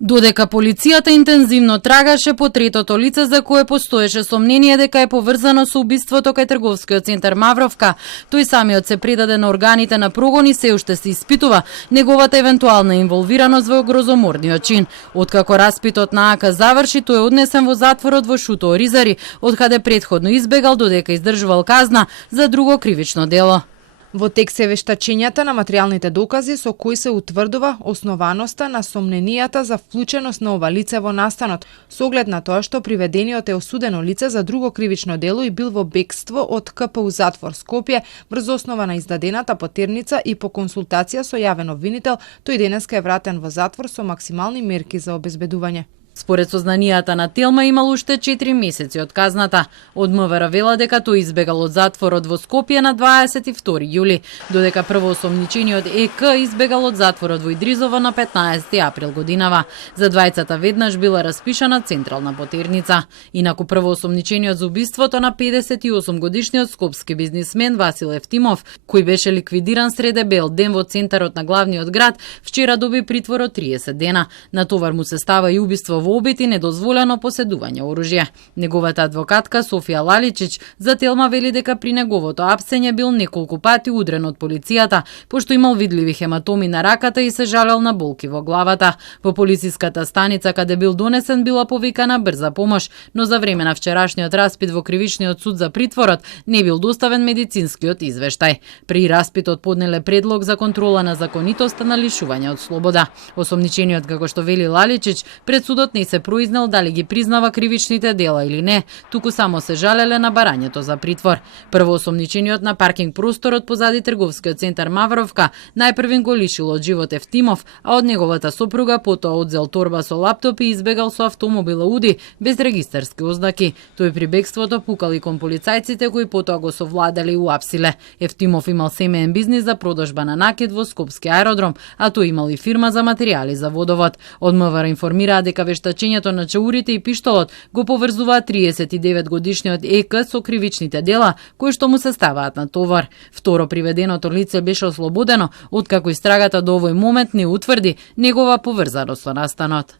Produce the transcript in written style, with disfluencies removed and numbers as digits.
Додека полицијата интензивно трагаше по третото лице за кое постоеше сомнение дека е поврзано со убиството кај трговскиот центар Мавровка, тој самиот се предаде на органите на прогон и се уште се испитува неговата евентуална инволвираност во грозоморниот чин. Откако распитот на АК заврши, тој е однесен во затворот во Шуто Оризари, откаде претходно избегал додека издржувал казна за друго кривично дело. Во текст се вештачењата на материјалните докази со кои се утврдува основаноста на сомненијата за вклученост на ова лице во настанот, со оглед на тоа што приведениот е осудено лице за друго кривично дело и бил во бегство од КПУ затвор Скопје врз основа на издадената потерница и по консултација со јавен обвинител, тој денеска е вратен во затвор со максимални мерки за обезбедување. Според сознанијата на Телма имал уште 4 месеци од казната. Од МВР вела дека тој избегал од затворот во Скопје на 22 јули, додека првоосомничениот ЕК избегал од затворот во Идризово на 15 април годинава. За двајцата веднаш била распишана централна потерница. Инаку првоосомничениот за убиството на 58 годишниот скопски бизнисмен Васил Евтимов, кој беше ликвидиран среде бел ден во центарот на главниот град, вчера доби притвор од 30 дена. На товар му се става и убиство во обид и недозволено поседување оружје. Неговата адвокатка Софија Лаличич за Телма вели дека при неговото апсење бил неколку пати удрен од полицијата, пошто имал видливи хематоми на раката и се жалел на болки во главата. Во полициската станица каде бил донесен била повикана брза помош, но за време на вчерашниот распит во кривичниот суд за притворот не бил доставен медицинскиот извештај. При распитот поднеле предлог за контрола на законитоста на лишување од слобода. Осомничениот, како што вели Лаличич, пред судот не се произнел дали ги признава кривичните дела или не, туку само се жалеле на барањето за притвор. Првоосомничениот на паркинг просторот позади трговскиот центар Мавровка најпрвен го лишил од живот Евтимов, а од неговата сопруга потоа одзел торба со лаптоп и избегал со автомобил Ауди без регистарски ознаки. Тој при бегството пукал и кон полицајците кои потоа го совладале и уапсиле. Евтимов имал семеен бизнис за продажба на накид во Скопски аеродром, а тој имал и фирма за материјали за водовод. Од МВР информираа дека вештачењето на чаурите и пиштолот го поврзува 39 годишниот ЕК со кривичните дела кои што му се ставаат на товар. Второ приведеното лице беше ослободено, откако истрагата до овој момент не утврди негова поврзаност со настанот.